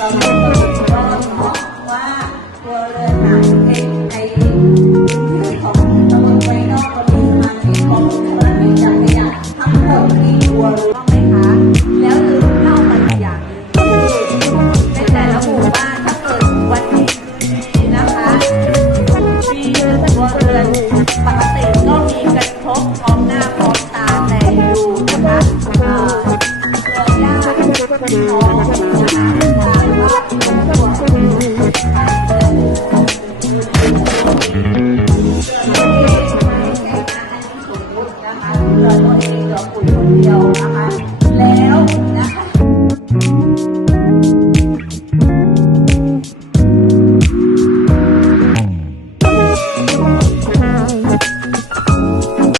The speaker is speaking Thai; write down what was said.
ว่าตัวเรือนหางในในพื้นที่ของตำบลไวนอกเรามีสมาชิกของมูลนิธิจักรยานทั้งหมดกี่ตัวรู้บ้างไหมคะแล้วลืมเล่ามันอย่างหนึ่งในแต่ละหมู่บ้านถ้าเกิดวันนี้คืนนี้นะคะมีตัวเรือนปกติก็มีกันครบพร้อมหน้าพร้อมตาแต่อยู่นะคะเอ่อเครือญาติพี่น้อง